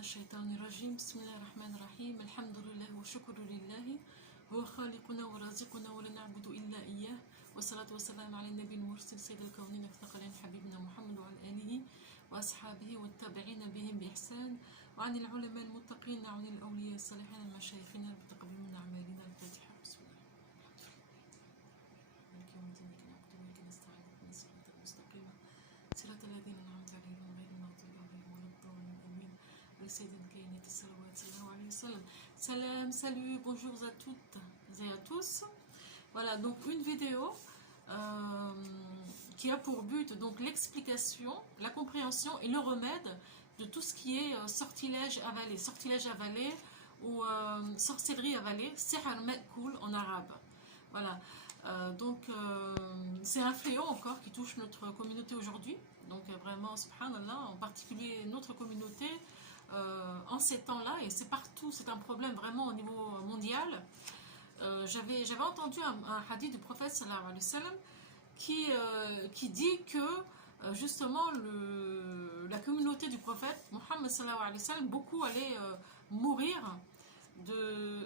الشيطان الرجيم بسم الله الرحمن الرحيم الحمد لله والشكر لله هو خالقنا ورازقنا ولا نعبد إلا إياه والصلاة والسلام على النبي المرسل سيد الكونين الثقلين حبيبنا محمد وعلى آله وأصحابه والتابعين بهم بإحسان وعن العلماء المتقين وعن الأولياء الصالحين المشايخين المتقبلين من أعمالنا الفاتحة بسم الله مالك يوم الدين إياك نعبد وإياك نستعين اهدنا الصراط المستقيم صراط الذين أنعمت عليهم غير المغضوب عليهم ولا الضالين آمين. Salam, salut, bonjour à toutes et à tous. Voilà, donc une vidéo qui a pour but donc l'explication, la compréhension et le remède de tout ce qui est sortilège avalé ou sorcellerie avalée, sihr ma'koul en arabe. Voilà, c'est un fléau encore qui touche notre communauté aujourd'hui. Donc vraiment, subhanallah, en particulier notre communauté, en ces temps-là, et c'est partout, c'est un problème vraiment au niveau mondial. J'avais entendu un hadith du prophète sallallahu alayhi wa sallam qui dit que justement la communauté du prophète Mohammed sallallahu alayhi wa sallam, beaucoup allaient mourir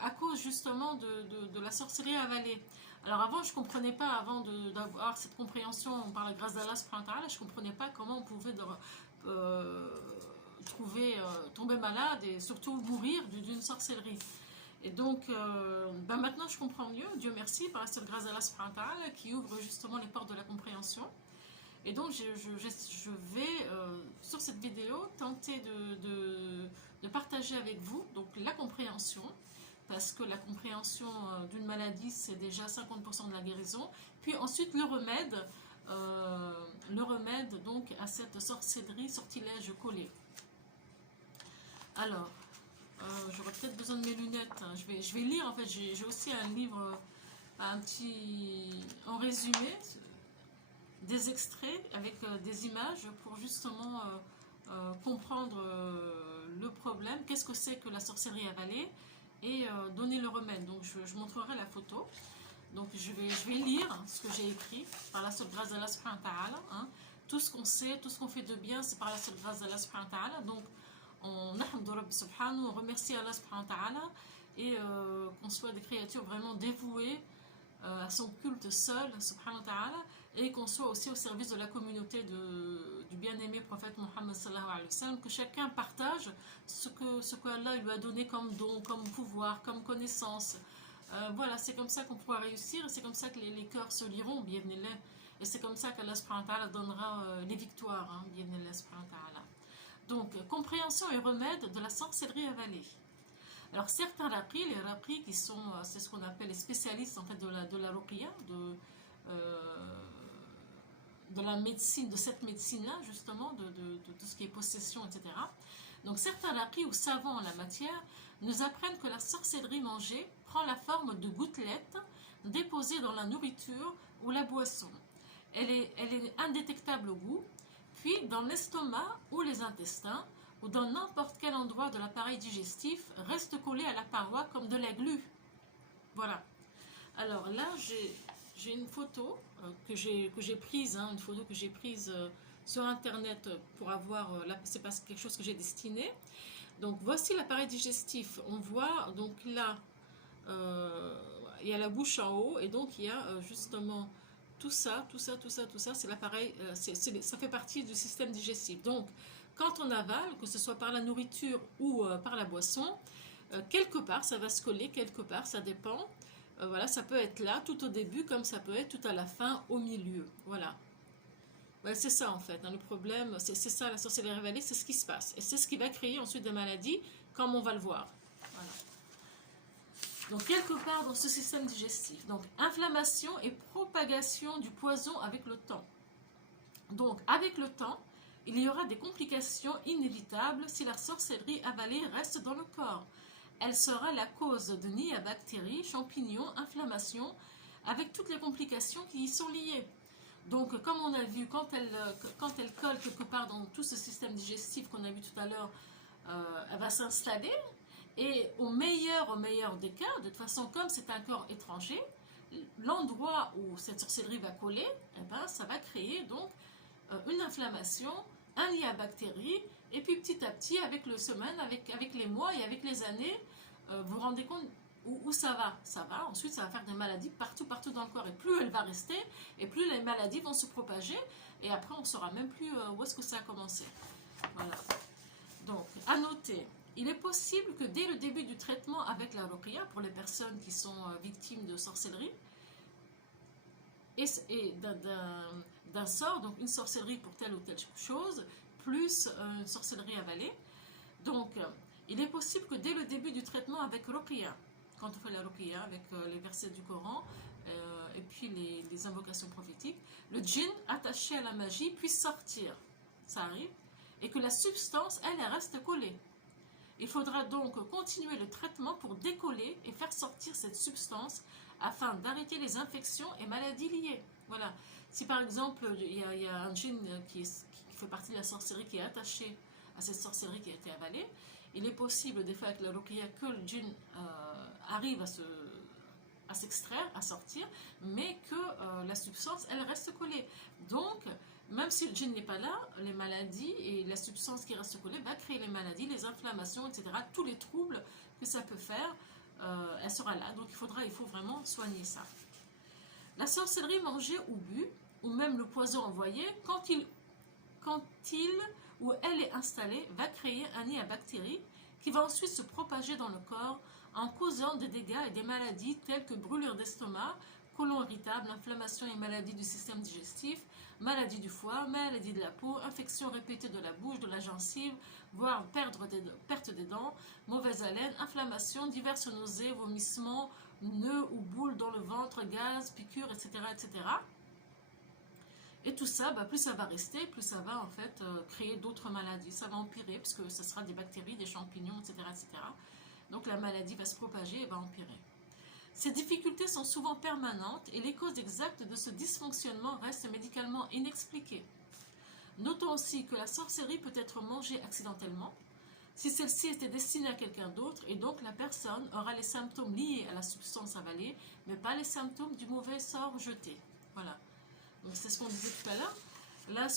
à cause justement de la sorcellerie avalée. Alors avant je ne comprenais pas, avant d'avoir cette compréhension par la grâce d'Allah subhanahu wa ta'ala, je ne comprenais pas comment on pouvait tomber malade et surtout mourir d'une sorcellerie. Et donc maintenant je comprends mieux, Dieu merci, par la seule grâce d'Allah subhanahu wa ta'ala qui ouvre justement les portes de la compréhension. Et donc je vais sur cette vidéo tenter de partager avec vous donc la compréhension, parce que la compréhension d'une maladie c'est déjà 50% de la guérison, puis ensuite le remède donc à cette sortilège collé. Alors, j'aurais peut-être besoin de mes lunettes. Je vais lire, en fait, j'ai aussi un livre, en résumé, des extraits avec des images pour justement comprendre le problème, qu'est-ce que c'est que la sorcellerie avalée, et donner le remède. Donc, je montrerai la photo. Donc, je vais lire ce que j'ai écrit par la seule grâce d'Allah subhanahu wa ta'ala. Tout ce qu'on sait, tout ce qu'on fait de bien, c'est par la seule grâce d'Allah subhanahu wa ta'ala. Donc, on remercie Allah subhanahu wa ta'ala et qu'on soit des créatures vraiment dévouées à son culte seul subhanahu wa ta'ala, et qu'on soit aussi au service de la communauté du bien-aimé prophète Mohammed sallallahu alayhi wa sallam, que chacun partage ce que Allah lui a donné comme don, comme pouvoir, comme connaissance. Voilà, c'est comme ça qu'on pourra réussir, et c'est comme ça que les cœurs se liront, bi'idhnillah, et c'est comme ça qu'Allah subhanahu wa ta'ala donnera les victoires, bi'idhnillah subhanahu wa ta'ala. Donc, compréhension et remède de la sorcellerie avalée. Alors, certains raqis, les raqis qui sont, c'est ce qu'on appelle les spécialistes en fait de la ruqya, de la médecine, de cette médecine-là, justement, de tout ce qui est possession, etc. Donc, certains raqis ou savants en la matière nous apprennent que la sorcellerie mangée prend la forme de gouttelettes déposées dans la nourriture ou la boisson. Elle est indétectable au goût, puis dans l'estomac ou les intestins, ou dans n'importe quel endroit de l'appareil digestif, reste collée à la paroi comme de la glu. Voilà. Alors là, j'ai une photo que j'ai prise, une photo que j'ai prise sur internet pour avoir, c'est pas quelque chose que j'ai destiné. Donc voici l'appareil digestif. On voit donc là, il y a la bouche en haut, et donc il y a justement tout ça, c'est l'appareil, ça fait partie du système digestif. Donc, quand on avale, que ce soit par la nourriture ou par la boisson, quelque part, ça va se coller, quelque part, ça dépend. Voilà, ça peut être là, tout au début, comme ça peut être tout à la fin, au milieu. Voilà. Ouais, c'est ça, en fait. Le problème, c'est ça, la sorcellerie avalée, c'est ce qui se passe. Et c'est ce qui va créer ensuite des maladies, comme on va le voir. Voilà. Donc, quelque part dans ce système digestif. Donc, inflammation et propagation du poison avec le temps. Donc, avec le temps, il y aura des complications inévitables si la sorcellerie avalée reste dans le corps. Elle sera la cause de nids à bactéries, champignons, inflammation, avec toutes les complications qui y sont liées. Donc, comme on a vu, quand elle colle quelque part dans tout ce système digestif qu'on a vu tout à l'heure, elle va s'installer. Et au meilleur des cas, de toute façon, comme c'est un corps étranger, l'endroit où cette sorcellerie va coller, ça va créer donc une inflammation, un lien à bactéries, Et puis petit à petit, avec les semaines, avec les mois et avec les années, vous vous rendez compte où ça va. Ça va, ensuite ça va faire des maladies partout dans le corps. Et plus elle va rester, et plus les maladies vont se propager. Et après, on ne saura même plus où est-ce que ça a commencé. Voilà. Donc, à noter, il est possible que dès le début du traitement avec la ruqya, pour les personnes qui sont victimes de sorcellerie, et d'un sort, donc une sorcellerie pour telle ou telle chose, plus une sorcellerie avalée. Donc, il est possible que dès le début du traitement avec ruqya, quand on fait la ruqya avec les versets du Coran et puis les invocations prophétiques, le djinn attaché à la magie puisse sortir. Ça arrive. Et que la substance, elle reste collée. Il faudra donc continuer le traitement pour décoller et faire sortir cette substance afin d'arrêter les infections et maladies liées. Voilà. Si par exemple, il y a un djinn qui fait partie de la sorcellerie qui est attaché à cette sorcellerie qui a été avalée, il est possible des fois avec la ruqya que le djinn arrive à s'extraire, à sortir, mais que la substance, elle reste collée. Donc, même si le djinn n'est pas là, les maladies et la substance qui reste collée va créer les maladies, les inflammations, etc. Tous les troubles que ça peut faire, elle sera là. Donc, il faut vraiment soigner ça. La sorcellerie mangée ou bue, ou même le poison envoyé, quand il ou elle est installée, va créer un nid à bactéries qui va ensuite se propager dans le corps en causant des dégâts et des maladies telles que brûlure d'estomac, côlon irritable, inflammation et maladies du système digestif, maladie du foie, maladie de la peau, infection répétée de la bouche, de la gencive, voire perte des dents, mauvaise haleine, inflammation, diverses nausées, vomissements, nœuds ou boules dans le ventre, gaz, piqûres, etc. etc. Et tout ça, plus ça va rester, plus ça va en fait créer d'autres maladies. Ça va empirer parce que ce sera des bactéries, des champignons, etc., etc. Donc la maladie va se propager et va empirer. Ces difficultés sont souvent permanentes et les causes exactes de ce dysfonctionnement restent médicalement inexpliquées. Notons aussi que la sorcellerie peut être mangée accidentellement si celle-ci était destinée à quelqu'un d'autre et donc la personne aura les symptômes liés à la substance avalée mais pas les symptômes du mauvais sort jeté. Voilà. Donc c'est ce qu'on disait tout à l'heure. Là,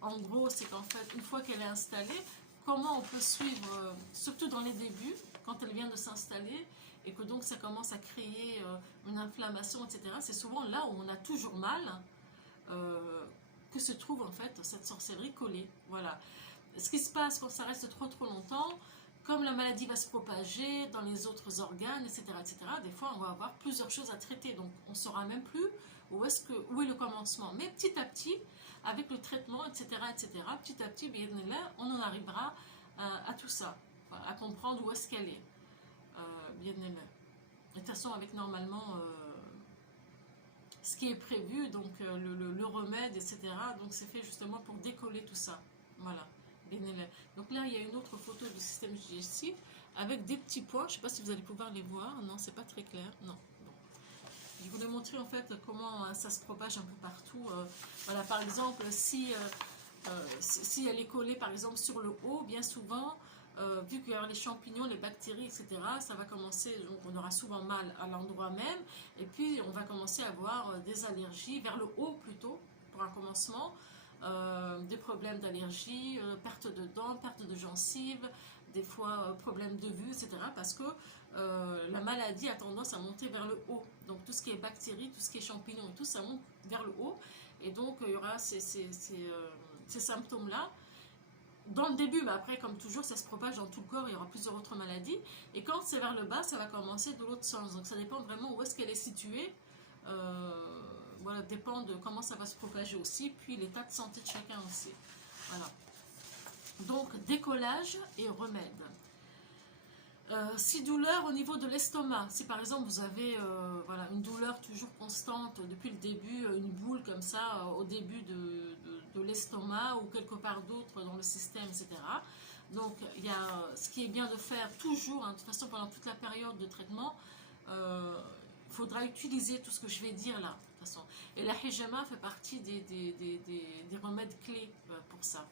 en gros, c'est qu'en fait, une fois qu'elle est installée, comment on peut suivre, surtout dans les débuts, quand elle vient de s'installer, et que donc ça commence à créer une inflammation, etc. C'est souvent là où on a toujours mal que se trouve en fait cette sorcellerie collée. Voilà. Ce qui se passe quand ça reste trop longtemps, comme la maladie va se propager dans les autres organes, etc., des fois on va avoir plusieurs choses à traiter. Donc on ne saura même plus où est le commencement. Mais petit à petit, avec le traitement, etc., petit à petit, là, on en arrivera à tout ça, à comprendre où est-ce qu'elle est. Bien aimé. De toute façon, avec normalement ce qui est prévu, donc le remède, etc. Donc c'est fait justement pour décoller tout ça. Voilà. Bien aimé. Donc là, il y a une autre photo du système digestif avec des petits points. Je ne sais pas si vous allez pouvoir les voir. Non, c'est pas très clair. Non. Je voulais montrer en fait comment ça se propage un peu partout. Voilà, par exemple, si elle est collée par exemple sur le haut, bien souvent, vu qu'il y aura les champignons, les bactéries, etc., ça va commencer, donc on aura souvent mal à l'endroit même, et puis on va commencer à avoir des allergies, vers le haut plutôt, pour un commencement, des problèmes d'allergie, perte de dents, perte de gencives, des fois problèmes de vue, etc., parce que la maladie a tendance à monter vers le haut. Donc tout ce qui est bactéries, tout ce qui est champignons, tout ça monte vers le haut, et donc il y aura ces symptômes-là. Dans le début, mais après, comme toujours, ça se propage dans tout le corps, il y aura plusieurs autres maladies. Et quand c'est vers le bas, ça va commencer de l'autre sens. Donc ça dépend vraiment où est-ce qu'elle est située. Voilà, dépend de comment ça va se propager aussi, puis l'état de santé de chacun aussi. Voilà. Donc, décollage et remède. Si douleur au niveau de l'estomac, si par exemple vous avez voilà, une douleur toujours constante depuis le début, une boule comme ça au début de l'estomac ou quelque part d'autre dans le système, etc. Donc il y a ce qui est bien de faire toujours, de toute façon pendant toute la période de traitement, il faudra utiliser tout ce que je vais dire là. De toute façon. Et la hijama fait partie des remèdes clés pour ça.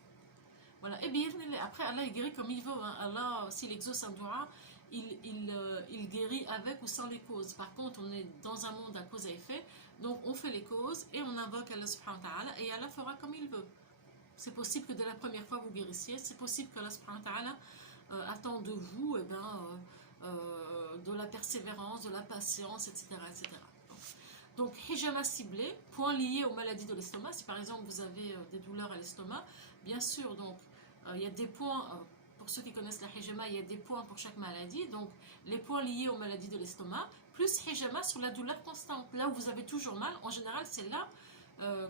Voilà. Et bien après, Allah il guérit comme il veut. Hein. Allah, s'il exauce un doua, il guérit avec ou sans les causes. Par contre, on est dans un monde à cause et effet. Donc, on fait les causes et on invoque Allah subhanahu wa ta'ala et Allah fera comme il veut. C'est possible que dès la première fois vous guérissiez, c'est possible que Allah subhanahu wa ta'ala attend de vous de la persévérance, de la patience, etc. etc. Donc, hijama ciblé, point lié aux maladies de l'estomac. Si par exemple vous avez des douleurs à l'estomac, bien sûr, donc il y a des points, pour ceux qui connaissent la hijama, il y a des points pour chaque maladie. Donc, les points liés aux maladies de l'estomac, plus hijama sur la douleur constante. Là où vous avez toujours mal, en général, c'est là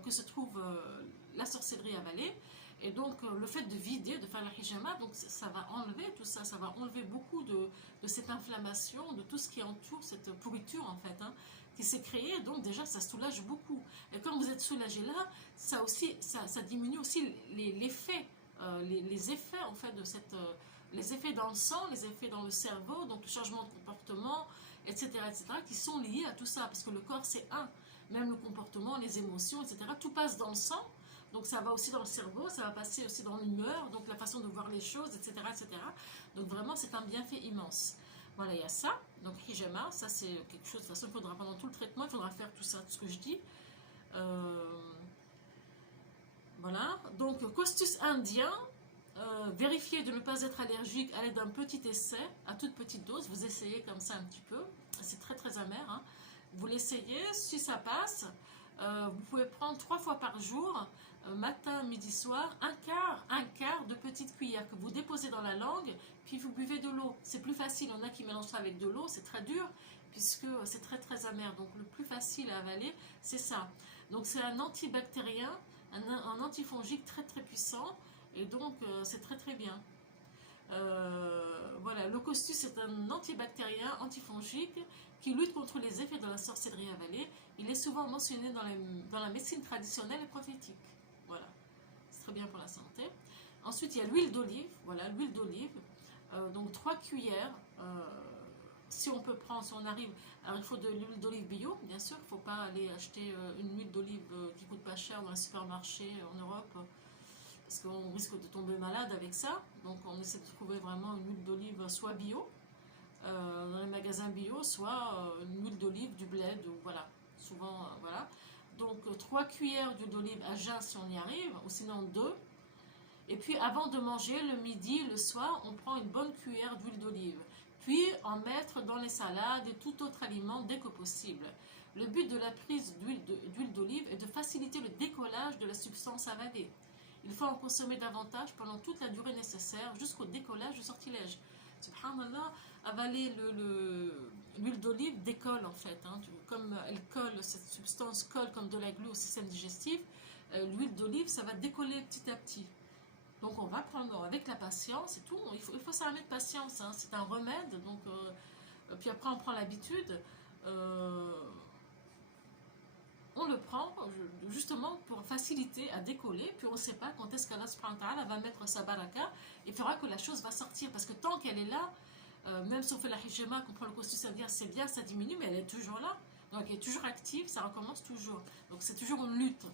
que se trouve la sorcellerie avalée. Et donc, le fait de vider, de faire la hijama, donc ça va enlever tout ça, ça va enlever beaucoup de cette inflammation, de tout ce qui entoure cette pourriture en fait, hein, qui s'est créée. Donc déjà, ça soulage beaucoup. Et quand vous êtes soulagé là, ça diminue aussi l'effet, les effets en fait de cette... les effets dans le sang, les effets dans le cerveau, donc le changement de comportement, etc., etc., qui sont liés à tout ça, parce que le corps c'est un, même le comportement, les émotions, etc., tout passe dans le sang. Donc ça va aussi dans le cerveau, ça va passer aussi dans l'humeur, donc la façon de voir les choses, etc. etc. Donc vraiment, c'est un bienfait immense. Voilà, il y a ça. Donc hijama, ça c'est quelque chose, de toute façon, il faudra pendant tout le traitement, il faudra faire tout ça, tout ce que je dis. Voilà. Donc, costus indien, vérifiez de ne pas être allergique à l'aide d'un petit essai, à toute petite dose. Vous essayez comme ça un petit peu. C'est très très amer. Hein. Vous l'essayez, si ça passe, vous pouvez prendre 3 fois par jour, matin, midi, soir, un quart de petite cuillère que vous déposez dans la langue, puis vous buvez de l'eau. C'est plus facile, il y en a qui mélangent ça avec de l'eau, c'est très dur, puisque c'est très très amer. Donc le plus facile à avaler, c'est ça. Donc c'est un antibactérien, un antifongique très très puissant, et donc c'est très très bien. Voilà, le costus est un antibactérien antifongique qui lutte contre les effets de la sorcellerie avalée. Il est souvent mentionné dans la médecine traditionnelle et prophétique. Voilà, c'est très bien pour la santé. Ensuite, il y a l'huile d'olive. Voilà, l'huile d'olive. Donc 3 cuillères. Si on peut prendre, si on arrive, alors il faut de l'huile d'olive bio, bien sûr. Il ne faut pas aller acheter une huile d'olive qui coûte pas cher dans les supermarchés en Europe, parce qu'on risque de tomber malade avec ça. Donc on essaie de trouver vraiment une huile d'olive soit bio, dans les magasins bio, soit une huile d'olive du bled, ou voilà, souvent, voilà. Donc 3 cuillères d'huile d'olive à jeun si on y arrive, ou sinon 2. Et puis avant de manger, le midi, le soir, on prend une bonne cuillère d'huile d'olive. Puis en mettre dans les salades et tout autre aliment dès que possible. Le but de la prise d'huile d'olive est de faciliter le décollage de la substance avalée. Il faut en consommer davantage pendant toute la durée nécessaire jusqu'au décollage du sortilège. Subhanallah, avaler l'huile d'olive décolle en fait. Hein. Comme elle colle, cette substance colle comme de la glu au système digestif, l'huile d'olive, ça va décoller petit à petit. Donc on va prendre avec la patience et tout. Il faut s'armer de patience. Hein. C'est un remède. Donc, puis après on prend l'habitude. On le prend justement pour faciliter à décoller, puis on ne sait pas quand est-ce qu'Allah subhanahu wa ta'ala va mettre sa baraka et fera que la chose va sortir, parce que tant qu'elle est là, même si on fait la hijama, qu'on prend le costus indien, c'est bien, ça diminue, mais elle est toujours là, donc elle est toujours active, ça recommence toujours, donc c'est toujours une lutte.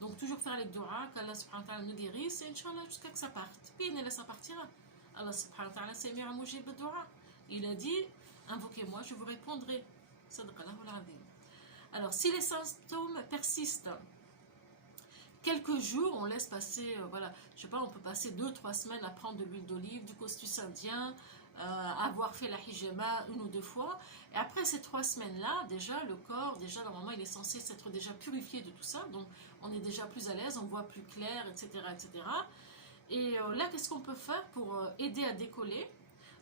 Donc toujours faire les doigts, qu'Allah subhanahu wa ta'ala nous guérisse, et Inch'Allah jusqu'à que ça parte, puis ça partira. Allah subhanahu wa ta'ala c'est mi'a mujib ad-du'a. Il a dit, invoquez-moi, je vous répondrai. Sadaqallahu al-azim. Alors, si les symptômes persistent quelques jours, on laisse passer, voilà, je sais pas, on peut passer 2-3 semaines à prendre de l'huile d'olive, du costus indien, avoir fait la hijama 1 ou 2 fois. Et après ces 3 semaines-là, déjà, le corps, déjà, normalement, il est censé s'être déjà purifié de tout ça. Donc, on est déjà plus à l'aise, on voit plus clair, etc., etc. Et là, qu'est-ce qu'on peut faire pour aider à décoller?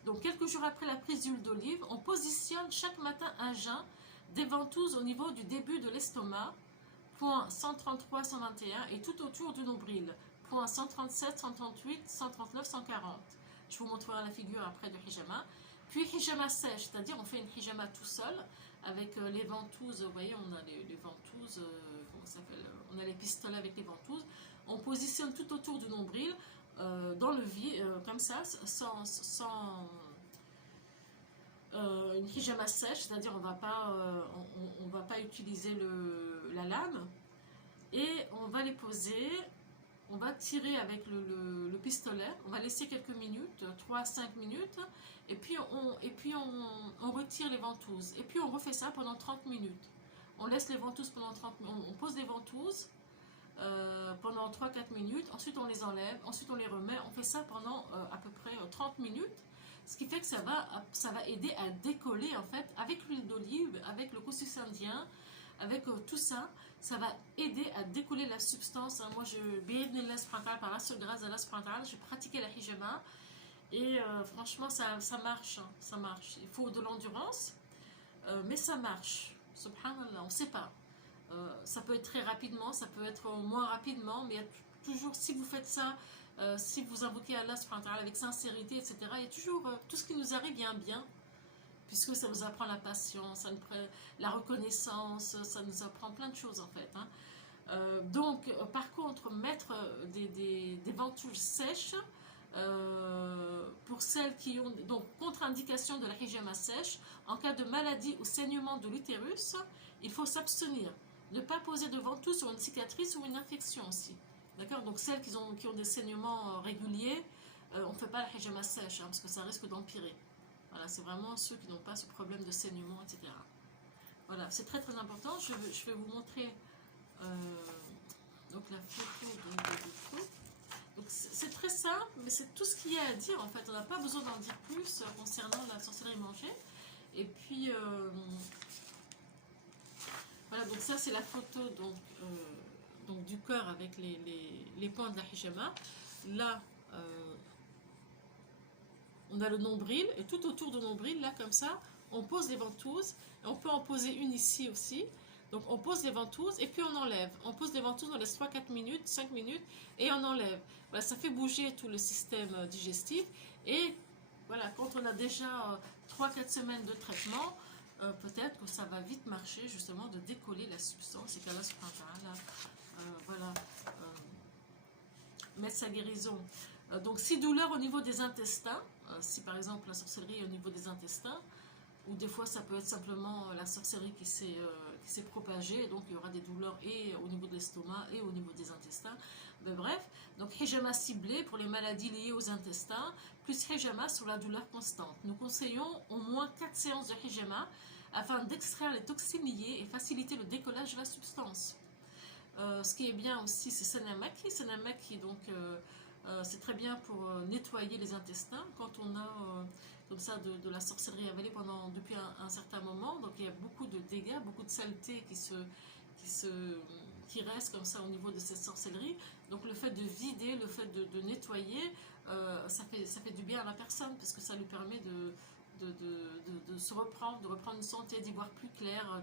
Donc, quelques jours après la prise d'huile d'olive, on positionne chaque matin un jeun des ventouses au niveau du début de l'estomac, point 133-121, et tout autour du nombril, point 137, 138, 139, 140. Je vous montrerai la figure après du hijama. Puis hijama sèche, c'est-à-dire on fait une hijama tout seul, avec les ventouses, vous voyez, on a les ventouses, comment ça s'appelle, on a les pistolets avec les ventouses, on positionne tout autour du nombril, dans le vide, comme ça, sans une hijama sèche, c'est-à-dire on va pas utiliser la lame, et on va les poser, on va tirer avec le pistolet, on va laisser quelques minutes, 3-5 minutes, et puis on retire les ventouses, et puis on refait ça pendant 30 minutes. On laisse les ventouses pendant 30 minutes, on pose les ventouses, pendant 3-4 minutes, ensuite on les enlève, ensuite on les remet, on fait ça pendant à peu près 30 minutes, ce qui fait que ça va aider à décoller en fait, avec l'huile d'olive, avec le couscous indien, avec tout ça, ça va aider à décoller la substance. Moi, par la seule grâce d'Allah, je pratiquais la hijama et franchement, ça marche, hein, ça marche. Il faut de l'endurance, mais ça marche. Subhanallah, on ne sait pas. Ça peut être très rapidement, ça peut être moins rapidement, mais il y a toujours, si vous faites ça, si vous invoquez Allah avec sincérité, etc., il y a toujours tout ce qui nous arrive vient bien, puisque ça nous apprend la patience, la reconnaissance, ça nous apprend plein de choses en fait. Hein. Donc, par contre, mettre des ventouses sèches, pour celles qui ont donc contre-indication de la hijama sèche, en cas de maladie ou saignement de l'utérus, il faut s'abstenir. Ne pas poser de ventouse sur une cicatrice ou une infection aussi. D'accord. Donc celles qui ont des saignements réguliers, on ne fait pas la hijama sèche, hein, parce que ça risque d'empirer. Voilà, c'est vraiment ceux qui n'ont pas ce problème de saignement, etc. Voilà, c'est très très important. Je vais vous montrer donc la photo de tout. Donc c'est très simple, mais c'est tout ce qu'il y a à dire en fait. On n'a pas besoin d'en dire plus concernant la sorcellerie mangée. Et puis voilà, donc ça c'est la photo donc du cœur avec les points de la hijama. Là, on a le nombril, et tout autour du nombril, là comme ça, on pose les ventouses. On peut en poser une ici aussi. Donc on pose les ventouses et puis on enlève. On pose les ventouses, on laisse 3-4 minutes, 5 minutes et on enlève. Voilà, ça fait bouger tout le système digestif. Et voilà, quand on a déjà 3-4 semaines de traitement, peut-être que ça va vite marcher justement de décoller la substance et qu'Allah voilà, mettre sa guérison. Donc si douleur au niveau des intestins, si par exemple la sorcellerie est au niveau des intestins, ou des fois ça peut être simplement la sorcellerie qui s'est propagée, donc il y aura des douleurs et au niveau de l'estomac et au niveau des intestins. Mais bref, donc hijama ciblé pour les maladies liées aux intestins, plus hijama sur la douleur constante. Nous conseillons au moins 4 séances de hijama afin d'extraire les toxines liées et faciliter le décollage de la substance. Ce qui est bien aussi, c'est Sanamaki. Sanamaki, donc c'est très bien pour nettoyer les intestins quand on a comme ça de la sorcellerie avalée depuis un certain moment. Donc il y a beaucoup de dégâts, beaucoup de saleté qui restent comme ça au niveau de cette sorcellerie. Donc le fait de vider, le fait de nettoyer, ça fait du bien à la personne parce que ça lui permet de se reprendre, de reprendre une santé, d'y voir plus clair,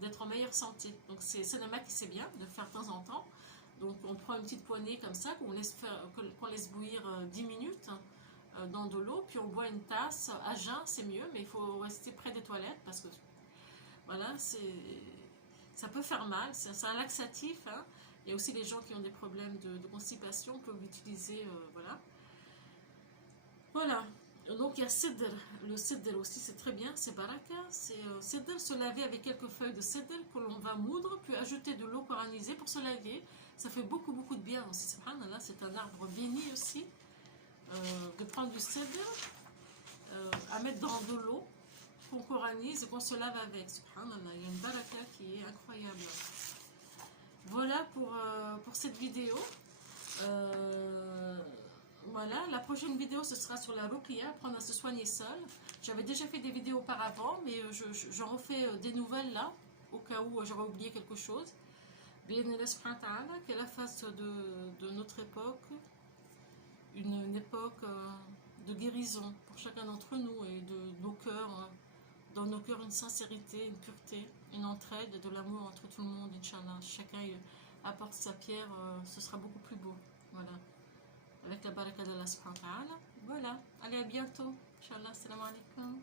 d'être en meilleure santé. Donc c'est Sanama qui sait bien de faire de temps en temps. Donc on prend une petite poignée comme ça, qu'on laisse bouillir 10 minutes dans de l'eau, puis on boit une tasse à jeun, c'est mieux, mais il faut rester près des toilettes parce que voilà, ça peut faire mal, c'est un laxatif. Hein. Il y a aussi les gens qui ont des problèmes de constipation peuvent l'utiliser, voilà. Voilà. Donc il y a cèdre, le cèdre aussi c'est très bien, c'est baraka, c'est cèdre, se laver avec quelques feuilles de cèdre que l'on va moudre, puis ajouter de l'eau coranisée pour se laver, ça fait beaucoup de bien aussi, subhanallah, c'est un arbre béni aussi, de prendre du cèdre, à mettre dans de l'eau, qu'on coranise et qu'on se lave avec, subhanallah, il y a une baraka qui est incroyable. Voilà pour cette vidéo. Voilà, la prochaine vidéo ce sera sur la ruqya, apprendre à se soigner seul. J'avais déjà fait des vidéos auparavant, mais j'en refais des nouvelles là, au cas où j'aurais oublié quelque chose. Qu'elle fasse de notre époque une époque de guérison pour chacun d'entre nous et de nos cœurs, dans nos cœurs une sincérité, une pureté, une entraide, de l'amour entre tout le monde, Inch'Allah. Chacun apporte sa pierre, ce sera beaucoup plus beau. Voilà. Avec la baraka d'Allah subhanahu wa ta'ala. Voilà. Allez, à bientôt. Inch'Allah. Assalamu alaikum.